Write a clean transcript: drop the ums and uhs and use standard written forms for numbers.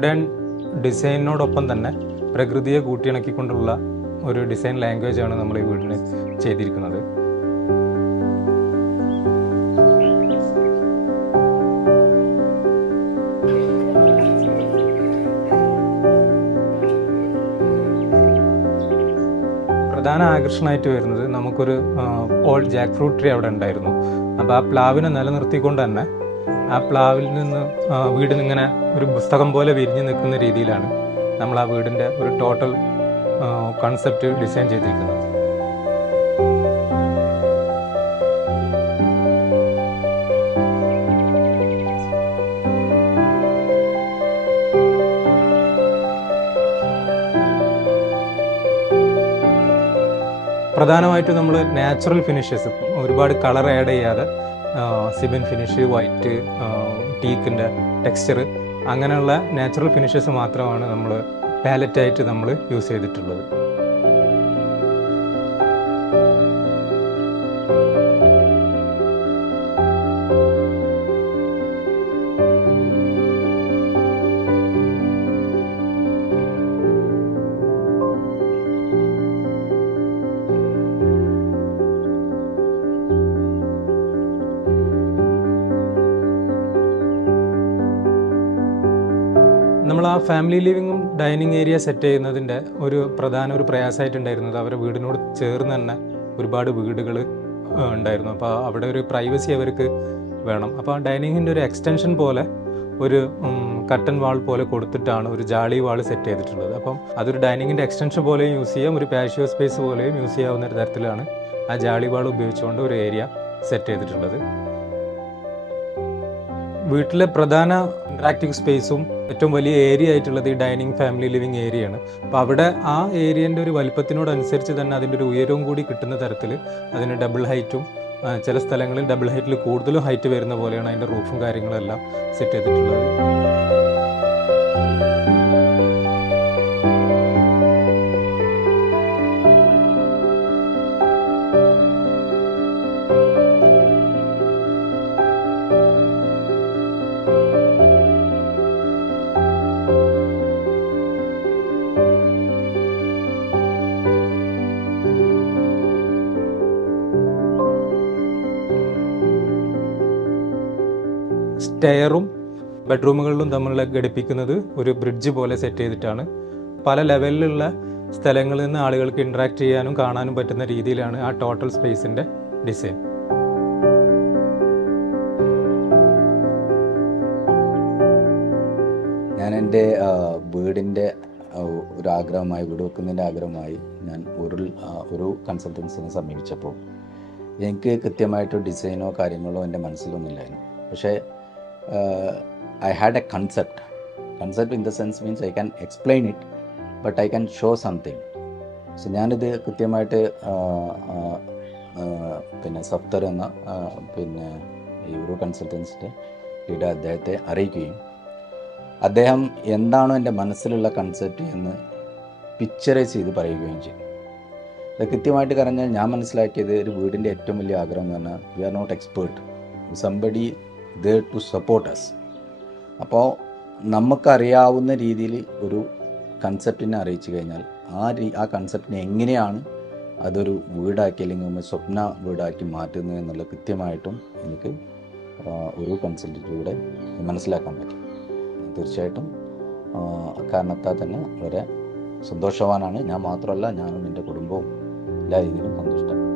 Modern ഡിസൈനിനോടൊപ്പം തന്നെ പ്രകൃതിയെ കൂട്ടിയിണക്കിക്കൊണ്ടുള്ള ഒരു ഡിസൈൻ ലാംഗ്വേജാണ് നമ്മൾ ഈ വീടിന് ചെയ്തിരിക്കുന്നത്. പ്രധാന ആകർഷണമായിട്ട് വരുന്നത് നമുക്കൊരു ഓൾഡ് ജാക്ക് ഫ്രൂട്ട് ട്രീ അവിടെ ഉണ്ടായിരുന്നു. അപ്പോൾ ആ പ്ലാവിനെ നിലനിർത്തിക്കൊണ്ട് തന്നെ ആ പ്ലാവിൽ നിന്ന് വീടിനിങ്ങനെ ഒരു പുസ്തകം പോലെ വിരിഞ്ഞ് നിൽക്കുന്ന രീതിയിലാണ് നമ്മൾ ആ വീടിൻ്റെ ഒരു ടോട്ടൽ കൺസെപ്റ്റ് ഡിസൈൻ ചെയ്തിരിക്കുന്നത്. പ്രധാനമായിട്ടും നമ്മൾ നാച്ചുറൽ ഫിനിഷസ്, ഒരുപാട് കളർ ആഡ് ചെയ്യാതെ സിമെൻറ്റ് ഫിനിഷ്, വൈറ്റ്, ടീക്കിൻ്റെ ടെക്സ്ചർ, അങ്ങനെയുള്ള നാച്ചുറൽ ഫിനിഷസ് മാത്രമാണ് നമ്മൾ പാലറ്റായിട്ട് നമ്മൾ യൂസ് ചെയ്തിട്ടുള്ളത്. നമ്മൾ ആ ഫാമിലി ലിവിങ്ങും ഡൈനിങ് ഏരിയ സെറ്റ് ചെയ്യുന്നതിൻ്റെ ഒരു പ്രയാസമായിട്ടുണ്ടായിരുന്നത് അവരുടെ വീടിനോട് ചേർന്ന് തന്നെ ഒരുപാട് വീടുകൾ ഉണ്ടായിരുന്നു. അപ്പോൾ അവിടെ ഒരു പ്രൈവസി അവർക്ക് വേണം. അപ്പോൾ ആ ഡൈനിങ്ങിൻ്റെ ഒരു എക്സ്റ്റൻഷൻ പോലെ ഒരു കട്ടൻ വാൾ പോലെ കൊടുത്തിട്ടാണ് ഒരു ജാളി വാൾ സെറ്റ് ചെയ്തിട്ടുള്ളത്. അപ്പം അതൊരു ഡൈനിങ്ങിൻ്റെ എക്സ്റ്റൻഷൻ പോലെയും യൂസ് ചെയ്യാം, ഒരു പാഷ്യോ സ്പേസ് പോലെയും യൂസ് ചെയ്യാവുന്ന ഒരു തരത്തിലാണ് ആ ജാളി വാൾ ഉപയോഗിച്ചുകൊണ്ട് ഒരു ഏരിയ സെറ്റ് ചെയ്തിട്ടുള്ളത്. വീട്ടിലെ പ്രധാന ഇൻട്രാക്റ്റീവ് സ്പേസും ഏറ്റവും വലിയ ഏരിയ ആയിട്ടുള്ളത് ഈ ഡൈനിങ് ഫാമിലി ലിവിങ് ഏരിയയാണ്. അപ്പോൾ അവിടെ ആ ഏരിയൻ്റെ ഒരു വലിപ്പത്തിനോടനുസരിച്ച് തന്നെ അതിൻ്റെ ഒരു ഉയരവും കൂടി കിട്ടുന്ന തരത്തിൽ അതിന് ഡബിൾ ഹൈറ്റും, ചില സ്ഥലങ്ങളിൽ ഡബിൾ ഹൈറ്റിൽ കൂടുതലും ഹൈറ്റ് വരുന്ന പോലെയാണ് അതിൻ്റെ റൂഫും കാര്യങ്ങളെല്ലാം സെറ്റ് ചെയ്തിട്ടുള്ളത്. സ്റ്റെയറും ബെഡ്റൂമുകളിലും തമ്മിലുള്ള ഘടിപ്പിക്കുന്നത് ഒരു ബ്രിഡ്ജ് പോലെ സെറ്റ് ചെയ്തിട്ടാണ്. പല ലെവലിലുള്ള സ്ഥലങ്ങളിൽ നിന്ന് ആളുകൾക്ക് ഇൻട്രാക്ട് ചെയ്യാനും കാണാനും പറ്റുന്ന രീതിയിലാണ് ആ ടോട്ടൽ സ്പേസിൻ്റെ ഡിസൈൻ. ഞാൻ എൻ്റെ വീടിൻ്റെ ഒരു ആഗ്രഹമായി, വീട് വെക്കുന്നതിൻ്റെ ആഗ്രഹമായി ഞാൻ ഒരു കൺസൾട്ടൻസിനെ സമീപിച്ചപ്പോൾ എനിക്ക് കൃത്യമായിട്ട് ഡിസൈനോ കാര്യങ്ങളോ എൻ്റെ മനസ്സിലൊന്നുമില്ലായിരുന്നു. പക്ഷേ I had a concept in the sense means I can explain it but I can show something. So ഞാനിത് കൃത്യമായിട്ട് പിന്നെ സഫ്തർ എന്ന പിന്നെ ഈ ഒരു കൺസൾട്ടൻസിൻ്റെ ലീഡർ അദ്ദേഹത്തെ അറിയിക്കുകയും അദ്ദേഹം എന്താണോ എൻ്റെ മനസ്സിലുള്ള കൺസെപ്റ്റ് എന്ന് പിക്ചറൈസ് ചെയ്ത് പറയുകയും ചെയ്തു. അത് കൃത്യമായിട്ട് പറഞ്ഞാൽ ഞാൻ മനസ്സിലാക്കിയത് ഒരു വീടിൻ്റെ ഏറ്റവും വലിയ ആഗ്രഹം എന്ന് പറഞ്ഞാൽ we are not expert, somebody there to support us. അപ്പോൾ നമുക്കറിയാവുന്ന രീതിയിൽ ഒരു കൺസെപ്റ്റിനെ അറിയിച്ചു കഴിഞ്ഞാൽ ആ കൺസെപ്റ്റിനെ എങ്ങനെയാണ് അതൊരു വീടാക്കി അല്ലെങ്കിൽ സ്വപ്ന വീടാക്കി മാറ്റുന്നത് എന്നുള്ള കൃത്യമായിട്ടും എനിക്ക് ഒരു കൺസൾട്ടിലൂടെ മനസ്സിലാക്കാൻ പറ്റും. തീർച്ചയായിട്ടും കാരണത്താൽ തന്നെ വളരെ സന്തോഷവാനാണ് ഞാൻ. മാത്രമല്ല ഞാനും എൻ്റെ കുടുംബവും എല്ലാ രീതിയിലും സന്തുഷ്ടമാണ്.